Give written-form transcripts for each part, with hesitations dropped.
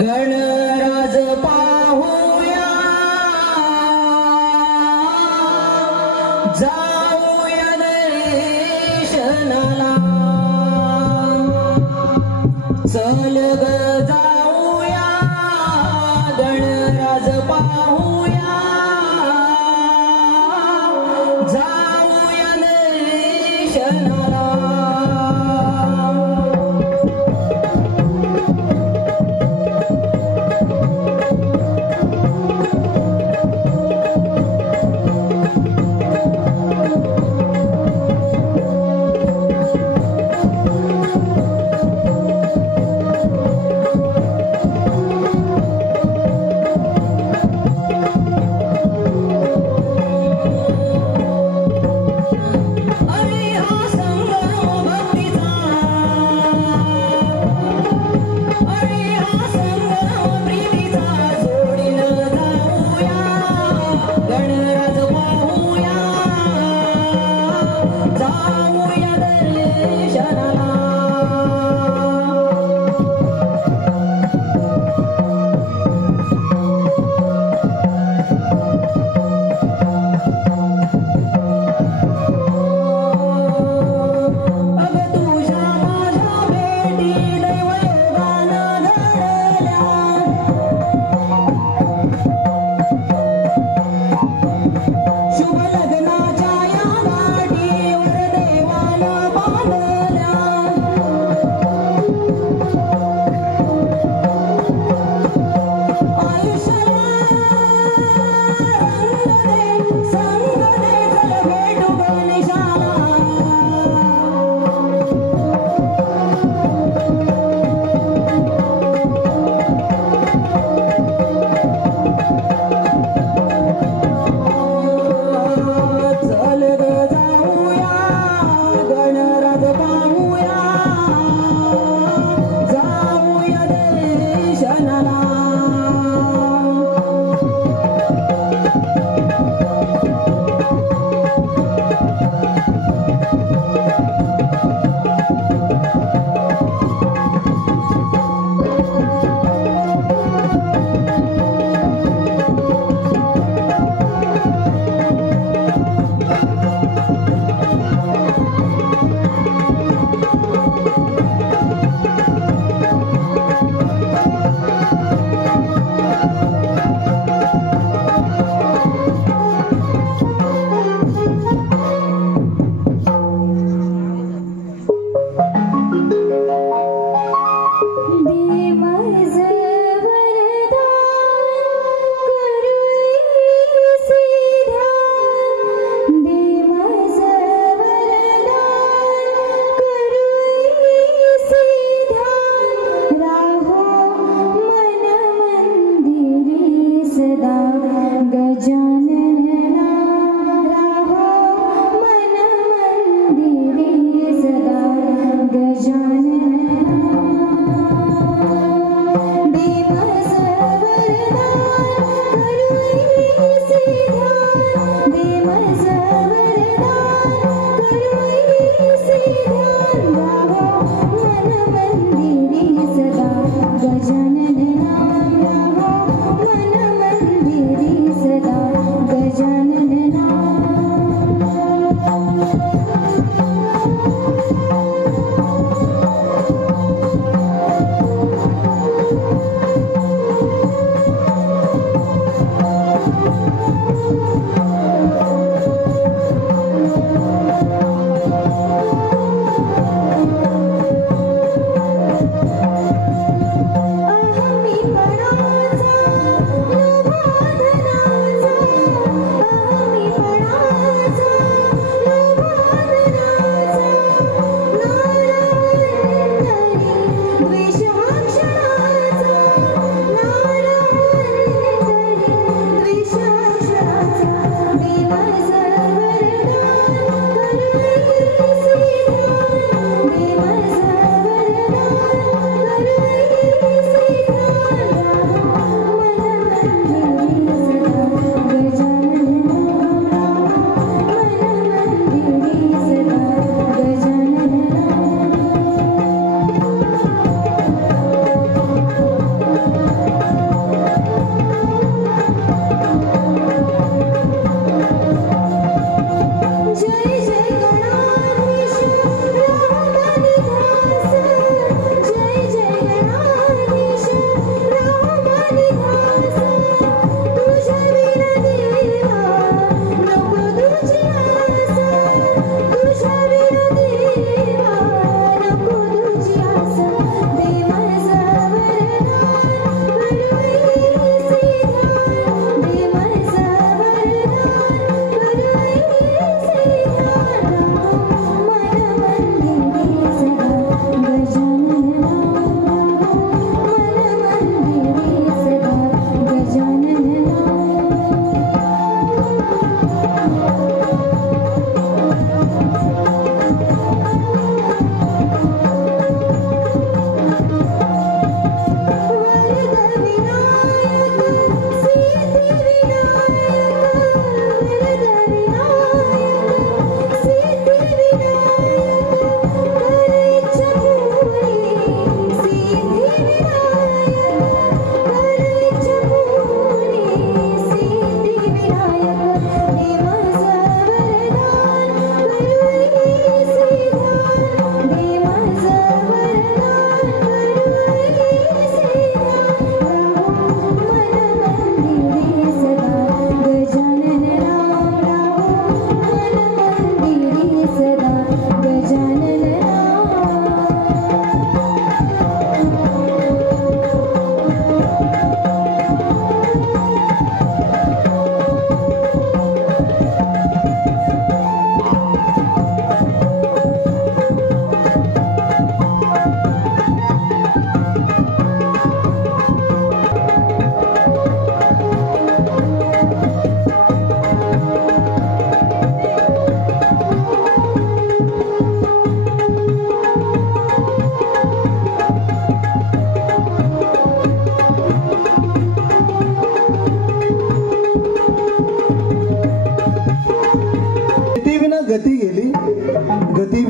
गणराज पाहूया जाऊया दर्शनाला चल ग जाऊया गणराज पाहूया जाऊया दर्शनाला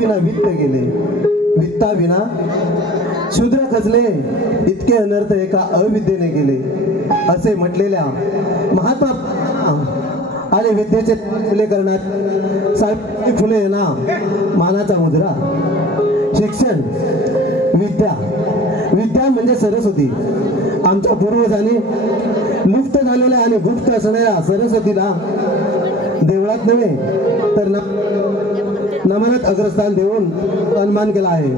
विना वित्त गेले, वित्ता विना शूद्र खचले, इतके अनर्थ एका अविद्येने गेले असे म्हटलेल्या महात्मा आणि विद्येचे फुले करण्यात सावित्री फुले यांना मानाचा मुद्रा. शिक्षण, विद्या, विद्या म्हणजे सरस्वती. आमच्या पूर्वजांनी लुप्त झालेल्या आणि गुप्त असणाऱ्या सरस्वतीला देवळात नव्हे तर नमनात अग्रस्थान देऊन सन्मान केला आहे.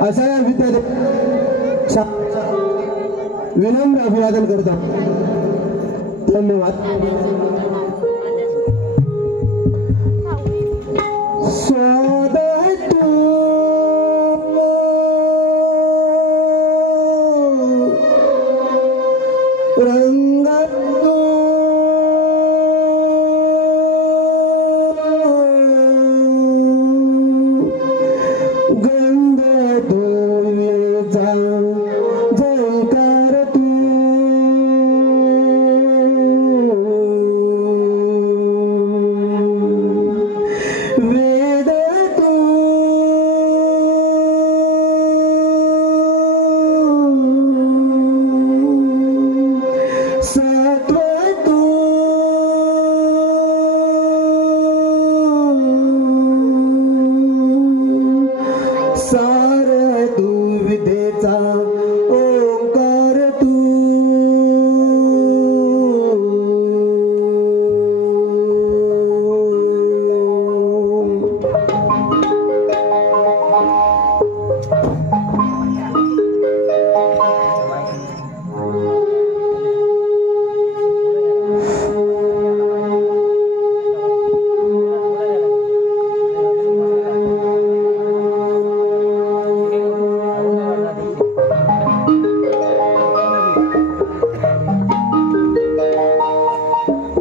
अशा या विद्या विनम्र अभिवादन करतो. धन्यवाद.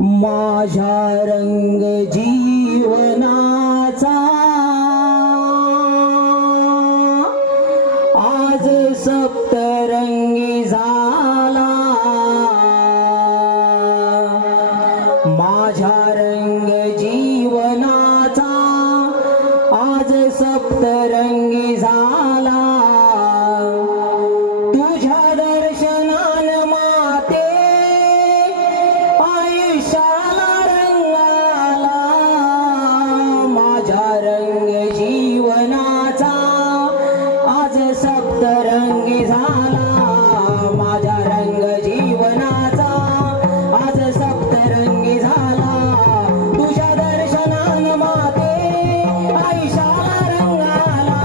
माझ्या रंग जीवनाचा आज सप्तरंगी झाला. माझ्या रंग जीवनाचा आज सप्तरंगी झाला. तुझ्या दर्शनान माते आयुष्याला रंग आला. माझ्या रंग जीवनाचा आज सप्तरंगी झाला. माझ्या रंग जीवनाचा आज सप्तरंगी झाला. तुझ्या दर्शनान माते आयुष्याला रंग आला.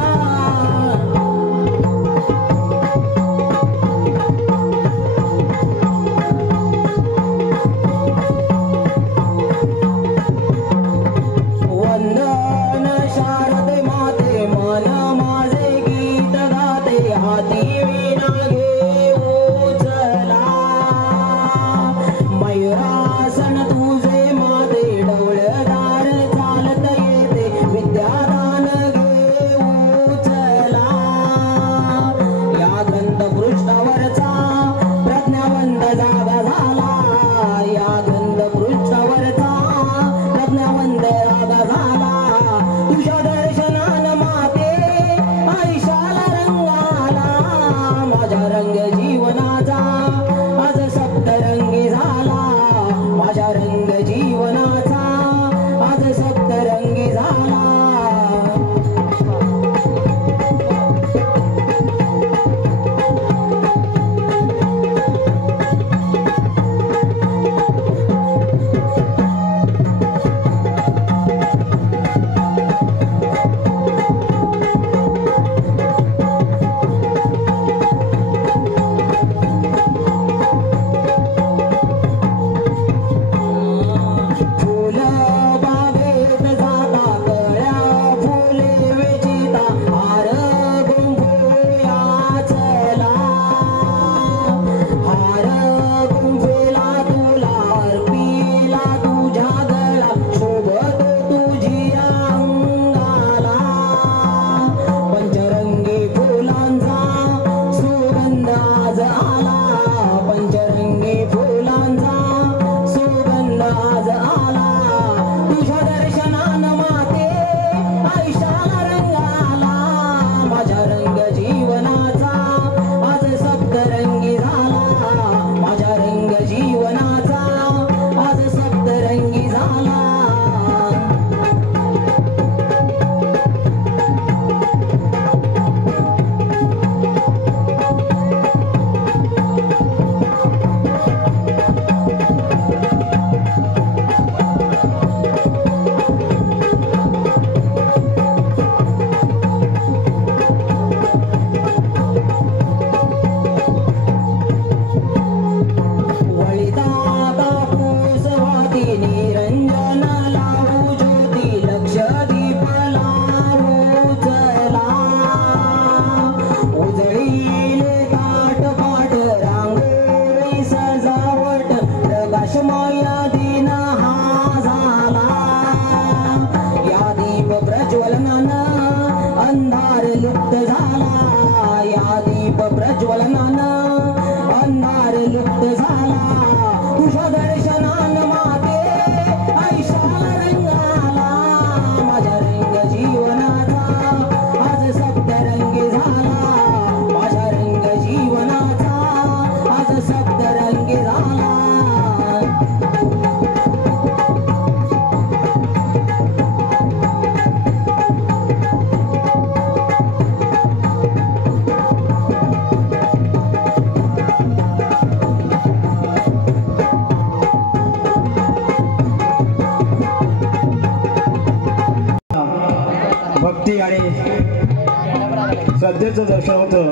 ठिकाणी श्रद्धेचं दर्शन होतं.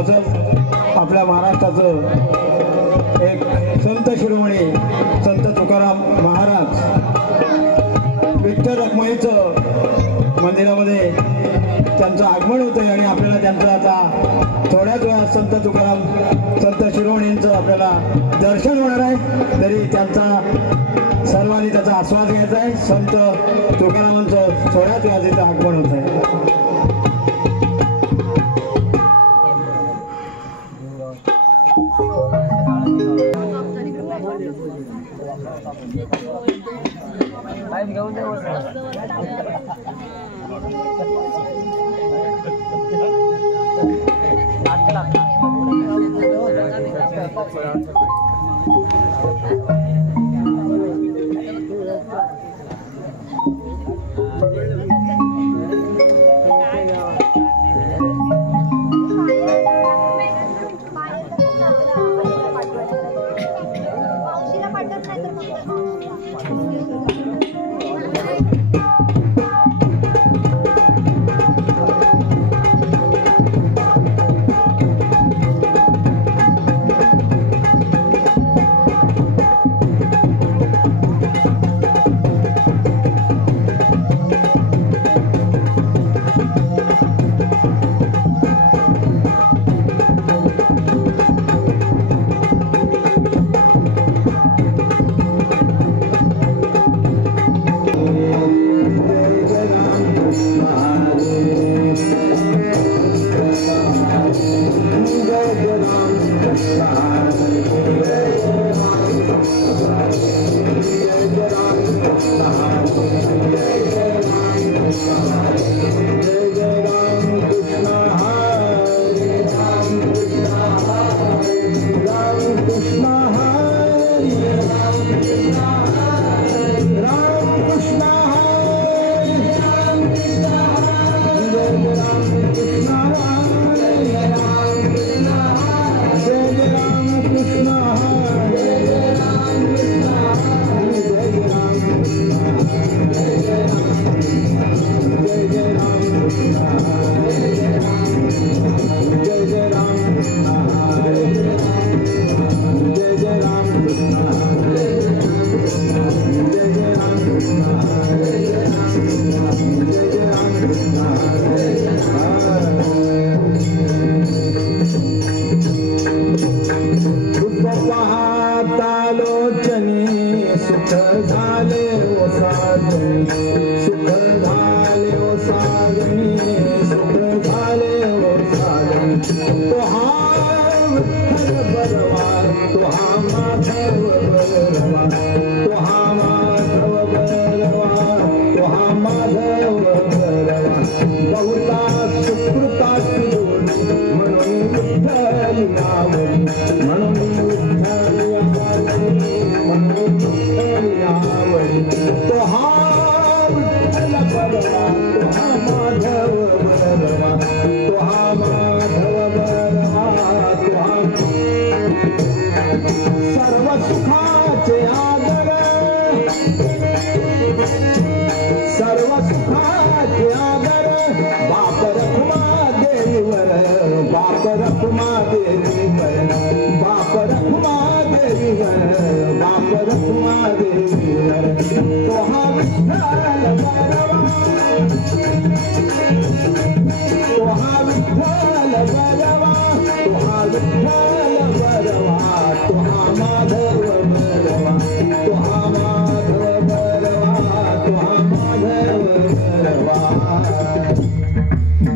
असं आपल्या महाराष्ट्राचं एक संत शिरोमणी संत तुकाराम महाराज विठ्ठल रखुमाईचं मंदिरामध्ये त्यांचं आगमन होतं आणि आपल्याला त्यांचं आता थोड्याच वेळात संत तुकाराम संत शिरोमणींचं आपल्याला दर्शन होणार आहे. तरी त्यांचा सर्वांनी त्याचा आस्वाद घ्यायचा आहे. संत तुकारामांचं थोड्याच वेळात इथं आगमन होत आहे.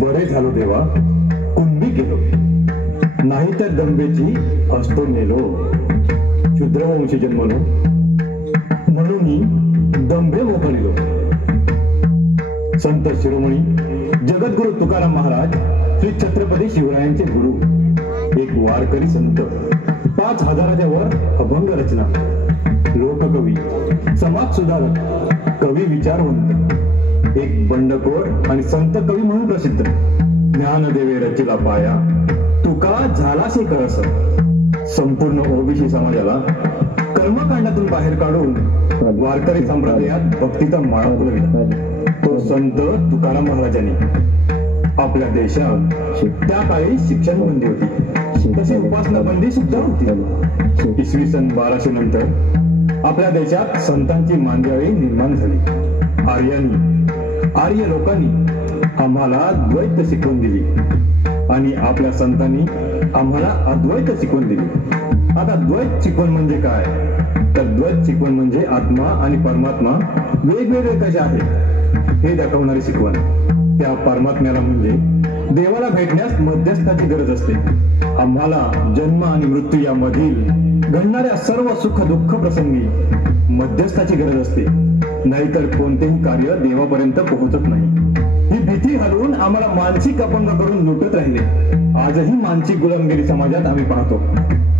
बरे झालो देवा, कुंभी केलो, नाही तर दंबेची असतो नेलो. शूद्रवंशी जन्मलो म्हणून मी दंभे मोकळिलो. संत शिरोमणी जगद्गुरु तुकाराम महाराज श्री छत्रपती शिवरायांचे गुरु, एक वारकरी संत, 5000च्या वर अभंग रचना, लोककवी, समाज सुधारक, कवी विचारवंत, एक बंडखोर आणि संत कवी म्हणून प्रसिद्ध. ज्ञानदेवे रचिला पाया, तुका झालासे कळस. संपूर्ण ओबीसी समाजाला कर्मकांडातून बाहेर काढून वारकरी संप्रदायात भक्तीचा माळा फुलविला. तो संत तुकाराम महाराजांनी आपल्या देशात त्या काळी शिक्षण बंदी होती, तशी उपासना बंदी सुद्धा होती. इसवी सन 1200 नंतर आपल्या देशात संतांची मांदियाळी निर्माण झाली. आर्य लोकांनी आम्हाला द्वैत शिकवून दिली आणि आपल्या संतांनी आम्हाला अद्वैत शिकवून दिली. आता द्वैत शिकवण म्हणजे काय? तर द्वैत शिकवण म्हणजे आत्मा आणि परमात्मा वेगवेगळे कसे आहेत हे दाखवणारी शिकवण. त्या परमात्म्याला म्हणजे देवाला भेटण्यास मध्यस्थाची गरज असते. आम्हाला जन्म आणि मृत्यू यामधील घडणाऱ्या सर्व सुख दुःख प्रसंगी मध्यस्थाची गरज असते, नाहीतर कोणतेही कार्य देवापर्यंत पोहोचत नाही. ही भीती घालून आम्हाला मानसिक अपंग करून लुटत राहिले. आजही मानसिक गुलामगिरी समाजात आम्ही पाहतो.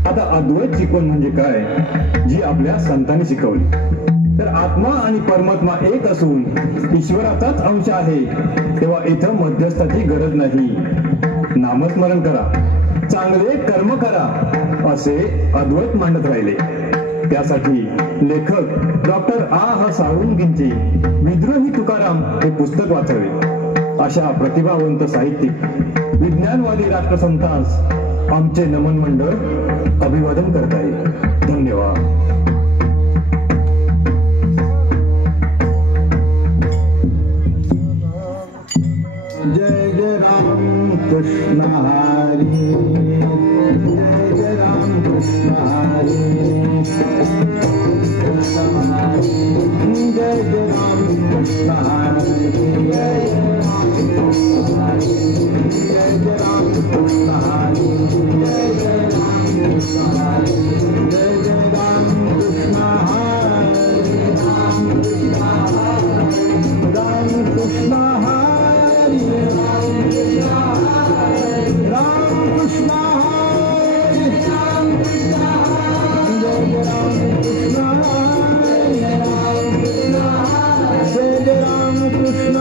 आता अद्वैत शिकवण म्हणजे काय, जी आपल्या संतांनी शिकवली. तर आत्मा आणि परमात्मा एक असून ईश्वराचाच अंश आहे, तेव्हा इथं मध्यस्थाची गरज नाही. नामस्मरण करा, चांगले कर्म करा, असे अद्वैत मांडत राहिले. त्यासाठी लेखक डॉक्टर आ. साळुंखेंचे विद्रोही तुकाराम हे पुस्तक वाचावे. अशा प्रतिभावंत साहित्यिक विज्ञानवादी राष्ट्रसंतास आमचे नमन मंडळ अभिवादन करत आहे. धन्यवाद. जय जय राम कृष्ण हरी, जय जय राम कृष्ण हरी, जय जय राम कृष्ण हरी, जय जय राम कृष्ण हरी, जय जय राम कृष्ण हरी, जय जय राम कृष्ण हरी, राम कृष्ण हरी, राम कृष्ण हरी, जय राम कृष्ण हरी, जय जय राम कृष्ण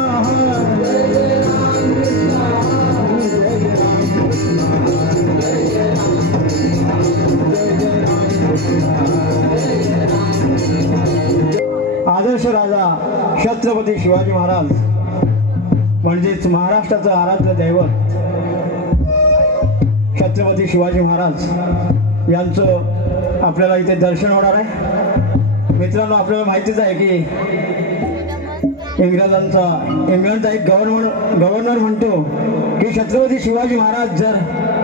आदर्श राजा छत्रपती शिवाजी महाराज म्हणजेच महाराष्ट्राचं आराध्य दैवत छत्रपती शिवाजी महाराज यांचं आपल्याला इथे दर्शन होणार आहे. मित्रांनो, आपल्याला माहितीच आहे की इंग्लंडचा एक गव्हर्नर म्हणतो की छत्रपती शिवाजी महाराज जर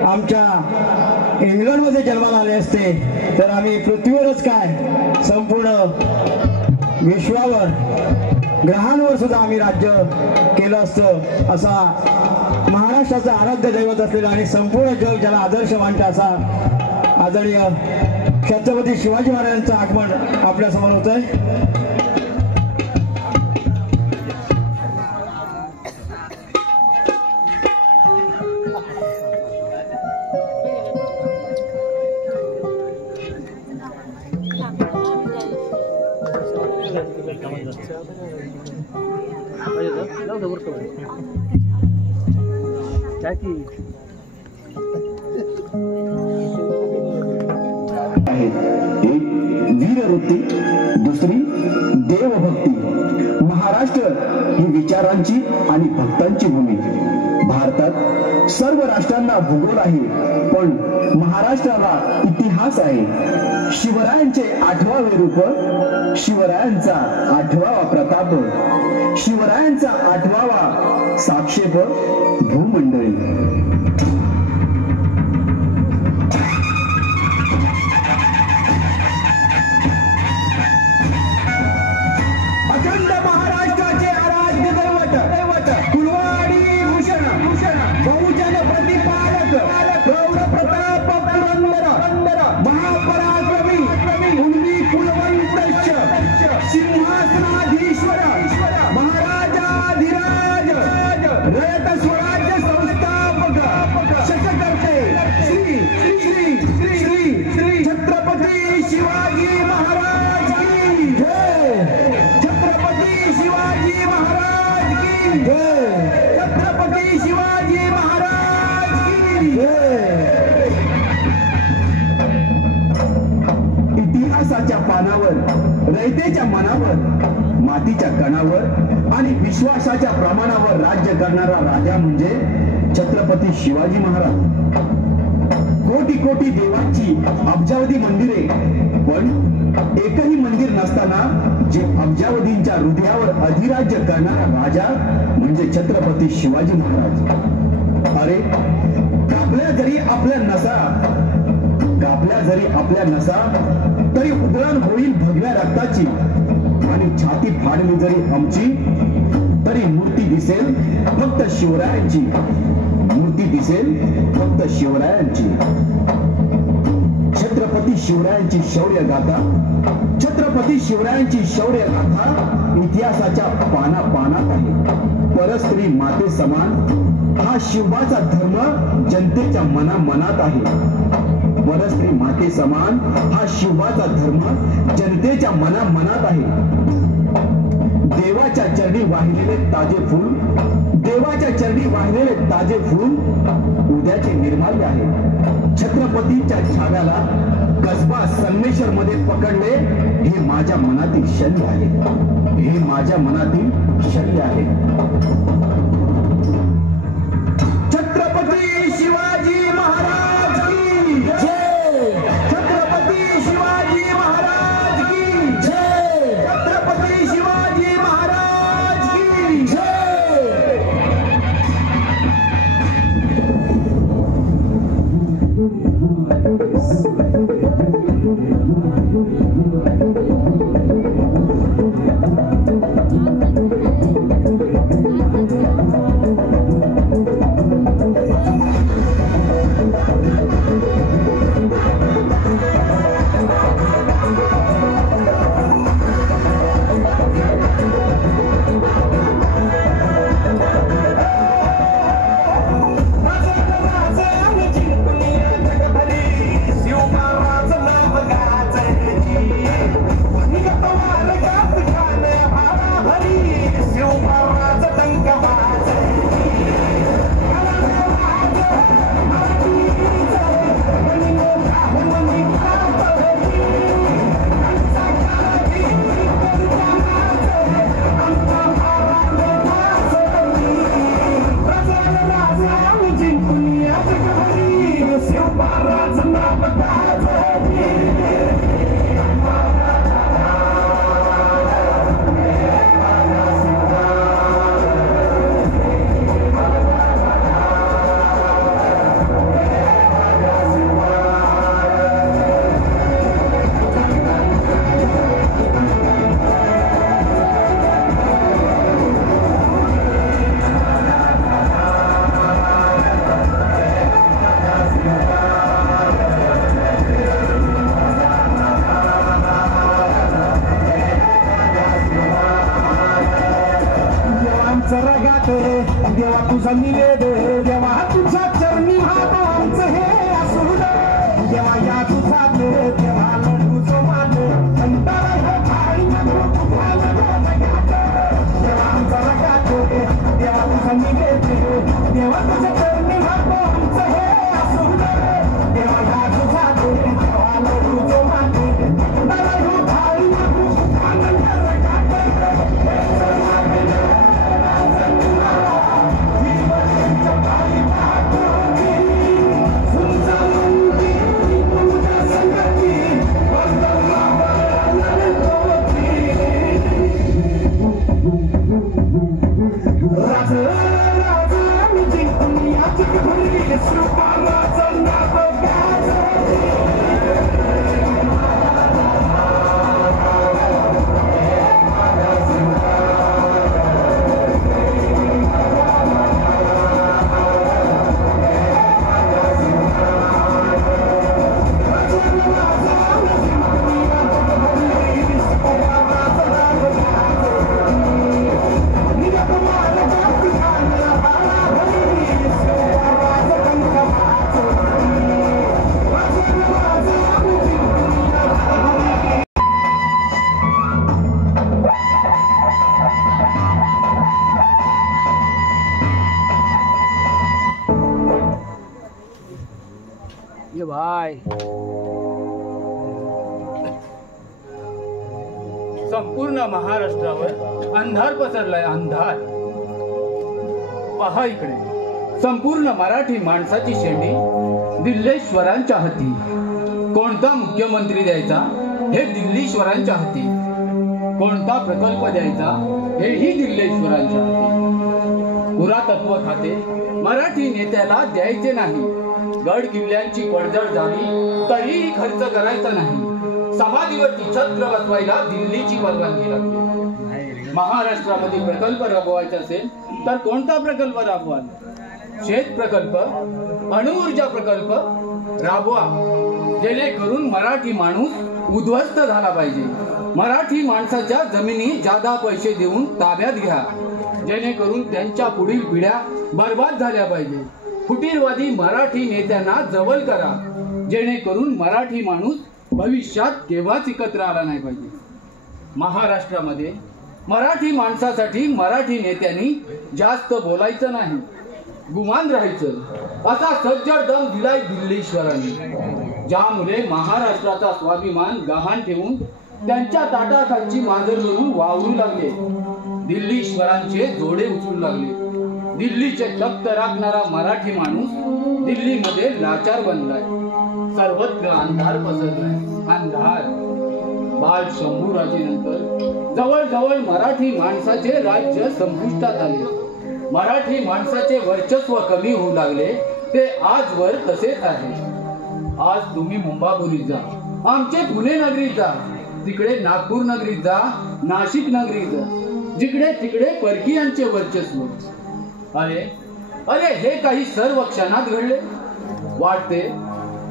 आमच्या इंग्लंडमध्ये जन्माला आले असते तर आम्ही पृथ्वीवरच काय संपूर्ण विश्वावर ग्रहांवर सुद्धा आम्ही राज्य केलं असतं. असा महाराष्ट्राचं आराध्य दैवत असलेला आणि संपूर्ण जग ज्याला आदर्श मानतं असा आदरणीय छत्रपती शिवाजी महाराजांचं आगमन आपल्या समोर होत आहे. एक वीरवृत्ती, दुसरी देवभक्ती. महाराष्ट्र ही विचारांची आणि भक्तांची भूमी. भारतात सर्व राष्ट्रांना भूगोल आहे, पण महाराष्ट्राला इतिहास आहे. शिवरायांचे 8वे रूप, शिवरायांचा 8वा प्रताप, शिवरायांचा 8वा साक्षेप भूमंडळी. महाराष्ट्राचे आराध्य दैवत कुलवाडी भूषण बहुजन प्रतिपालक प्रौढ प्रताप पुरंदर महापराक्रमी कुलवी कुलवंत सिंहासनाधीश्वर महाराजाधिराज रयत स्वराज्य संस्थापक शतकर्ते श्री श्री श्री श्री श्री छत्रपती शिवाजी महाराज की जय. शिवाजी महाराज की जय. छत्रपती शिवाजी महाराज की जय. इतिहासाच्या पानावर, रयतेच्या मनावर, मातीच्या कणावर आणि विश्वासाच्या प्रमाणावर राज्य करणारा राजा म्हणजे छत्रपती शिवाजी महाराज. कोटी कोटी देवांची अब्जावधी मंदिरे, पण एकही मंदिर नसताना जे अब्जावधींच्या हृदयावर अधिराज्य करणारा राजा म्हणजे छत्रपती शिवाजी महाराज. अरे कापल्या जरी आपल्या नसा तरी उधळण होईल भगव्या रक्ताची, आणि छाती फाडली जरी आमची तरी मूर्ती दिसेल फक्त शिवरायांची. छत्रपती शिवरायांची शौर्य गाथा इतिहासाच्या पानात आहे. परस्त्री माते समान हा शिवाचा धर्म जनतेच्या मनात आहे. परस्त्री माते समान हा शिवाचा धर्म जनतेच्या मनात आहे. देवाच्या चरणी वाहिलेले ताजे फूल उद्याचे निर्माल्य आहे. छत्रपतीच्या छाव्याला कसबा संगमेश्वर मध्ये पकडले हे माझ्या मनातील शल्य आहे. छत्रपती शिवाजी महाराज की जय. छत्रपती शिवाजी महाराज की जय. छत्रपती शिवाजी महाराज की जय. देवा तुझा निवेद, देवा तुझा चरणी भाव आमचं हे असू दे. देवा या तुझा देवा लडूचो माने अंतरा थाळी देवा आमचा रगात, देवा तुझा निवेद, देवा तुझा चरणी भाव आमचं हे असू दे. देवा या तुझा देवा लडूचो माने अंतरा थाळी संपूर्ण महाराष्ट्रावर अंधार पसरलाय, अंधार. पहा इकडे, संपूर्ण मराठी माणसाची शेंडी दिल्लेश्वरांच्या हाती. कोणता मुख्यमंत्री द्यायचा हे दिल्लीश्वरांच्या हाती. कोणता प्रकल्प द्यायचा हेही दिल्लेश्वरांच्या हाती. पुरातत्व खाते मराठी नेत्याला द्यायचे नाही. गड किल्ल्यांची पडझड झाली तरीही खर्च करायचा नाही. समाधीवरती छत्र बसवायला दिल्लीची परवानगी लागली. महाराष्ट्रामध्ये प्रकल्प राबवायचा असेल तर कोणता प्रकल्प राबवाल? शेत प्रकल्प, अणुऊर्जा प्रकल्प राबवा, जेणेकरून मराठी माणूस उद्ध्वस्त झाला पाहिजे. मराठी माणसाच्या जमिनी जादा पैसे देऊन ताब्यात घ्या, जेणेकरून त्यांच्या पुढील पिढ्या बर्बाद झाल्या पाहिजे. फुटीरवादी मराठी नेत्यांना जवळ करा, जेणेकरून मराठी माणूस भविष्यात केव्हाच एकत्र आला नाही पाहिजे. महाराष्ट्रामध्ये मराठी माणसासाठी मराठी नेत्यांनी जास्त बोलायचं नाही, गुमान राहायचं असा सज्जड दम दिलाय दिल्लीश्वरांनी. ज्यामुळे महाराष्ट्राचा स्वाभिमान गहाण ठेवून त्यांच्या ताटाखालची मांजरवरून वावरू लागले. दिल्लीश्वरांचे जोडे उचलू लागले. दिल्लीचे तख्त राखणारा मराठी माणूस दिल्लीमध्ये लाचार बनलाय. सर्वत्र अंधार पसरलाय, अंधार. बाळ शंभूराजेनंतर जवळजवळ मराठी माणसाचे राज्य संपुष्टात आले. मराठी माणसाचे वर्चस्व कमी होऊ लागले. ते आजवर तसेच आहे. आज तुम्ही मुंबापुरीत जा, आमचे पुणे नगरीत जा, तिकडे नागपूर नगरीत जा, नाशिक नगरीत जा, जिकडे तिकडे परकीयांचे वर्चस्व. अरे अरे हे काही सर्व क्षणात घडले.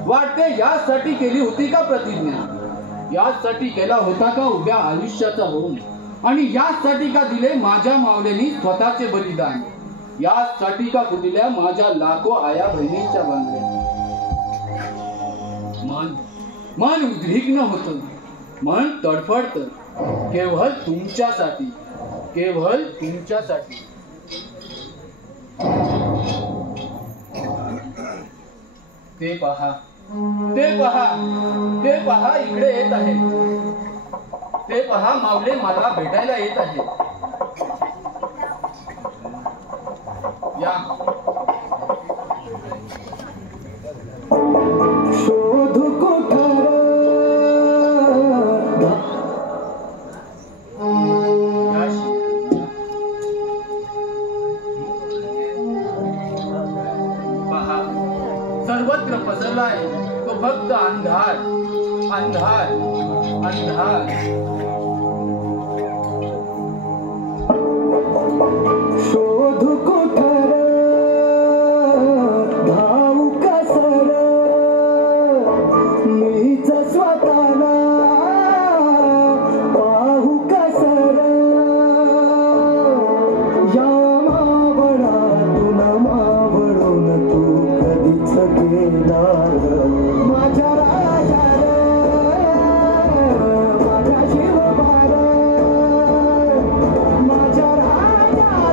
वाटते यासाठी केली होती का प्रतिज्ञा? यासाठी केला होता का उभ्या आयुष्याचा होम? आणि यासाठी का दिले माझ्या मावलेनी स्वतःचे बलिदान? यासाठी का फुटल्या माझ्या लाखो आया बहिणींच्या बांधल्या? मन उद्विग्न होत, मन तडफडत, केवळ तुमच्यासाठी, केवळ तुमच्यासाठी. ते पहा, ते पहा, ते पहा, इकडे येत आहे. ते पहा, मावले मला भेटायला येत आहे. या शोध कोठर पहा, सर्वत्र पसरलाय तो फक्त अंधार, अंधार, अंधार. शोध कोठर धावू कसर मीच स्वतःला पाहू कसर. या मावळातून मावळून तू कधीच गेलार. माझ्या राजार, माझ्या शिवबार, माझ्या राजार,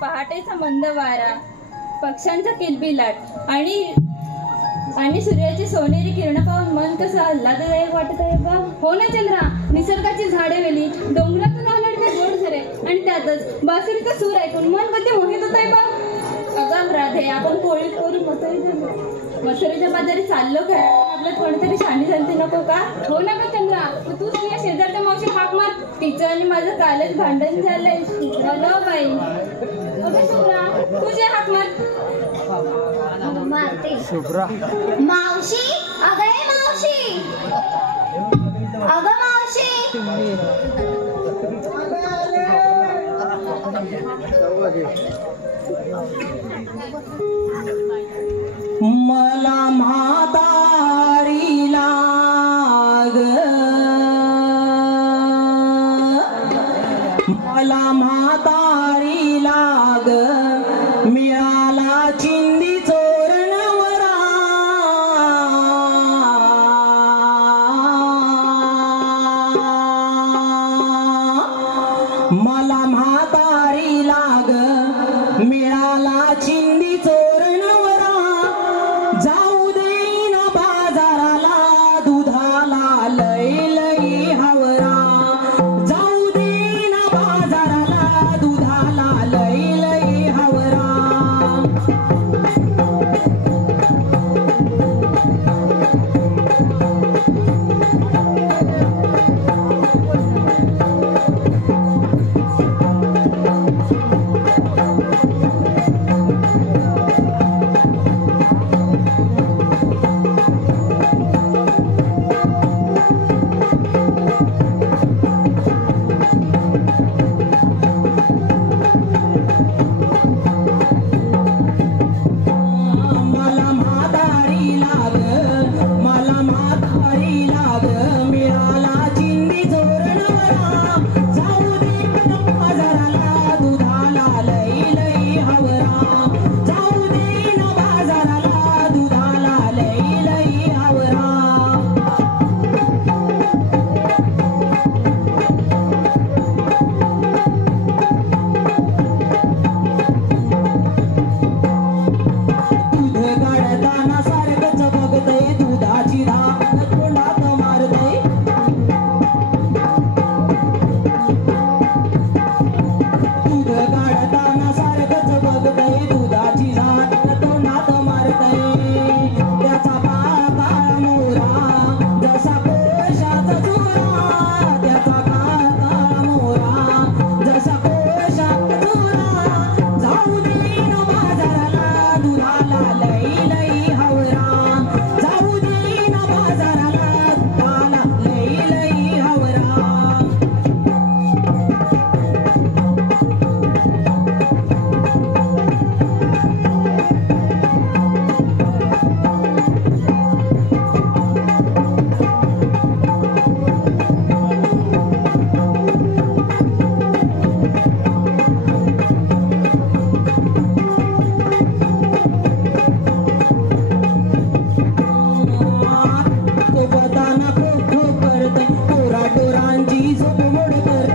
पहाटेचा मंद वारा, पक्ष्यांचा किलबिलाट आणि सूर्याची सोनेरी किरण पाहून मन कसं आल्हाददायक वाटत आहे बा. हो ना चंद्रा, निसर्गाची झाडे वेली, डोंगरातून आलेले गोड झरे आणि त्यातच बासुरीचा सूर ऐकून मन कधी मोहित होत आहे बा. अगं राधे, आपण पोळी करून मथुरेच्या बाजारी चाललो काय? आपल्यात कोणतरी शाणी झालते नको का? हो ना गं चंद्रा, तूच तुझ्या शेजारच्या मावशी हाक मार. तिचं आणि माझं कालच भांडण झालंय. हॅलो बाई. अगं शुभ्रा, तुझे हाक मार. शुभ्रा मावशी, अगं मावशी, अगं मावशी. मला म्हातारी लाग, मला म्हातारी लाग, मिळाला चिंदी चोरणवरा. मला म्हातारी लाग, मिळाला चिंदी चोरणवरा. जाऊ देईन बाजाराला दुधाला लय लई हावरा. जाऊ देईन बाजाराला दुधाला लय लई हावरा. मला म्हातारी लाग, मला म्हातारी लाग, मिळाला चिंदी चोरणवरा. जाऊ देईन बाजाराला दुधाला लई लई हावरा. जाऊ देईन बाजाराला दुधाला लई लई हावरा. दूध काढताना सारखंच बघतय, दुधाची धार तोंडात मारतय. दूध काढताना सारखंच बघतय, दुधाची धार तोंडात मारतय. त्याचा काळा मोरा जसा कोळशाचा चुरा. त्याचा काळा मोरा जसा कोळशाचा चुरा. जाऊ देईन बाजाराला दुधाला लई लई हावरा. जाऊ देईन बाजाराला दुधाला लई लई हावरा. सोबताना खो खो करते, पोरा टोरांची झोप मोड कर.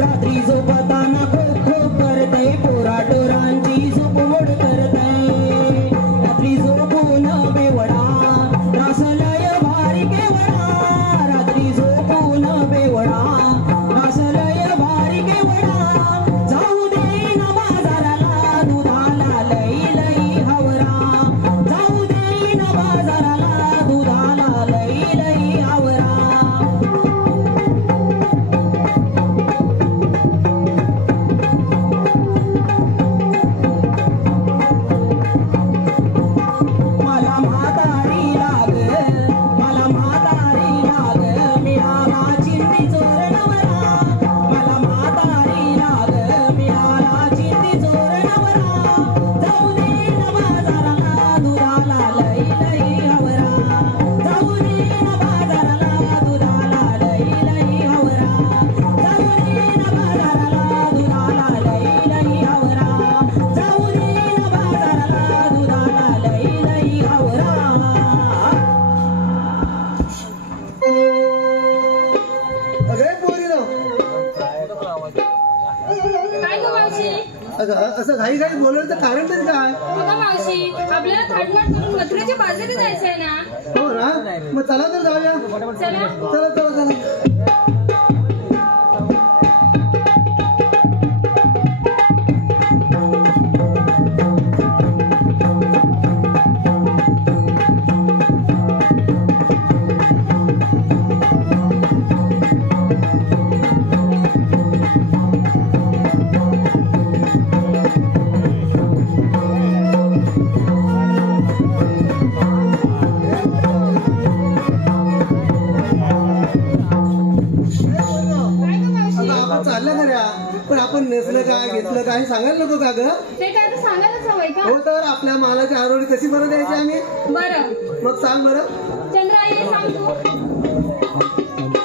रात्री झोपताना खो खो करते, पोरा टोरांची झोप मोड करते. रात्री झोपून बेवडा, रासलय भारी केवडा. रात्री झोपून बेवडा, रासलय भारी केवडा. जाऊ देईन बाजाराला दुधाला लई लई हावरा. जाऊ देईन बाजाराला दुधाला लई लई हावरा. मला म्हातारी लाग, मला म्हातारी लाग, मिळाला चिंदी चोरणवरा. असं घाई घाई बोलवण्याचं कारण तरी काय? अगं मावशी, आपल्याला थाटमाट करून मथुरेच्या बाजारी जायचंय ना. हो ना, मग चला तर जाऊया. चला चला चला चला. पण आपण नेसलं काय घेतलं काय सांगायला नको का ग? ते काय तर सांगायलाच हवंय का? हो तर आपल्या मालाची आरोळी कशी बरं द्यायची आम्ही? बरं मग सांग बरं. चंद्र आई सांगतो.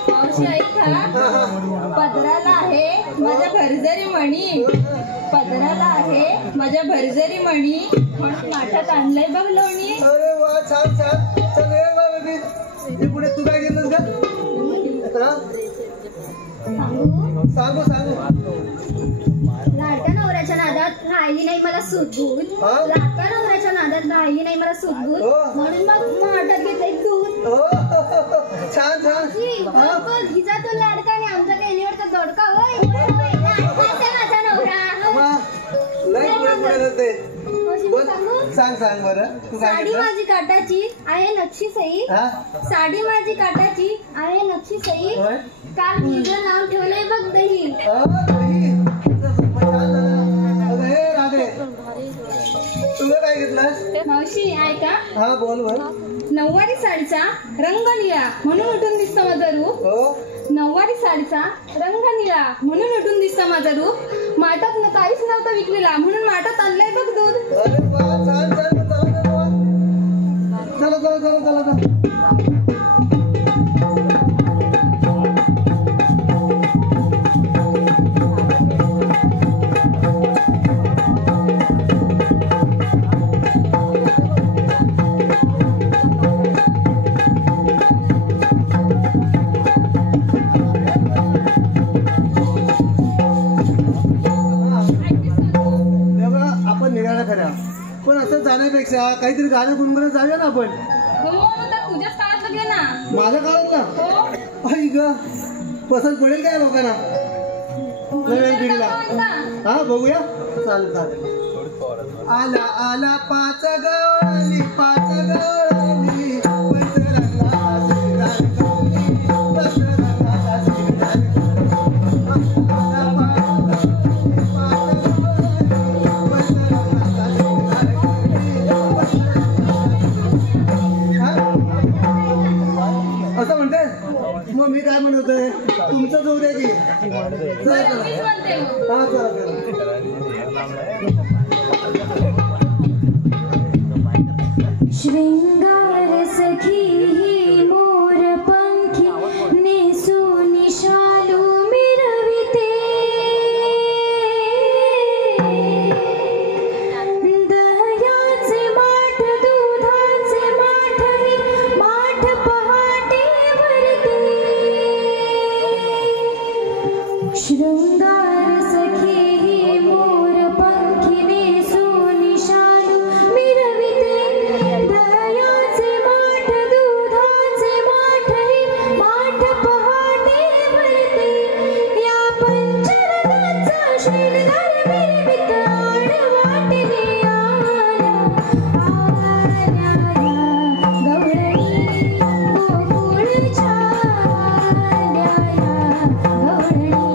मावशी ऐका, पदराला आहे माझ्या भरजरी मणी, पदराला आहे माझ्या भरजरी मणी, म्हणून माठात आणलंय बघ लोणी. अरे वा, छान छान. चल ये बा बेबी. हे पुढे तू काय घेतलंस का? सांगू सांगू. लाडक्या नवऱ्याच्या नादात राहिली नाही मला सुटबूत, लाडक्या नवऱ्याच्या नादात राहिली नाही मला सुटबूत, म्हणून मग माठात घेतलंय दूध. छान छान. हिचा तो लाडका आणि आमचा केलीवरचा दोडका. होय माझा नवरा. लय पुढे पुढे जाते. सांग सांग बरं. तू काय साडी घेतलं? माझी काटाची आहे नक्षी सई, साडी माझी काटाची आहे नक्षी सई, काल मुलगा नाव ठेवलंय बघ दही. हे राधे, तुला काय घेतलंस? मावशी ऐका, हा बोल बोल. नऊवारी साडीचा रंग निळा म्हणून उठून दिसतं माझं रूप. नऊवारी साडीचा रंग निळा म्हणून उठून दिसतं माझं रूप, माठात काहीच नव्हतं विकलेला म्हणून माठात आणलंय बघ दूध. अरे वा, छान छान. चला चला चला चला चला. पण असं जाण्यापेक्षा काहीतरी गाणं गुणगुणत जाऊया ना आपण. हो तर तुझ्याच काळातलं घे ना. माझ्या काळातला? हो. आई ग, पसंत पडेल काय लोकांना नवीन पिढीला? हा बघूया. चालेल चालेल. आला आला पाच गवळणी, पाच गवळणी, पंचरंगाचा श्रीराम कवली, पंचरंगाचा श्रीराम असं म्हणते. मग मी काय म्हणतोय, तुमचं जाऊ द्या की. चला चला. हा चला चला. श्रृंगार सखी मोर पंखी नेसून शालू मिरविते, दह्याचे माठ दुधाचे माठ माठ पहाटे भरते. श्रृंगार सखी मोर पंखी नेसून शालू मिरविते, दह्याचे माठ दुधाचे माठ माठ पहाटे भरते. या पंचरत्नाचा श्रृंगार मिरवित आड वाटले आल्या आल्या गवळणी गोकुळच्या आल्या गवळणी.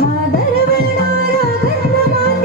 हा दरवळणारा गंध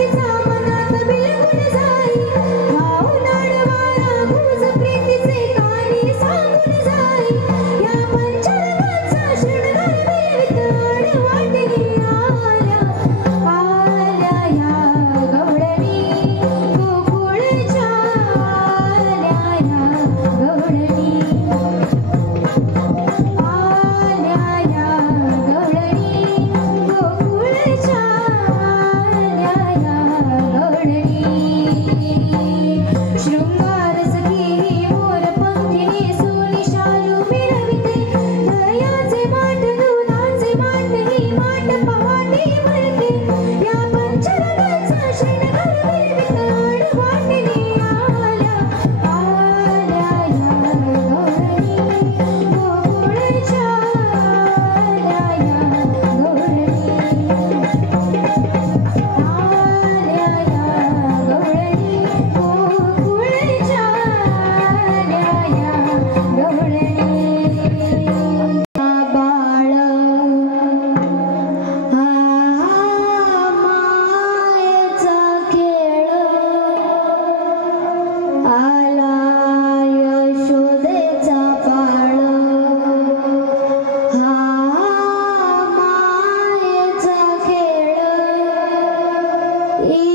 ए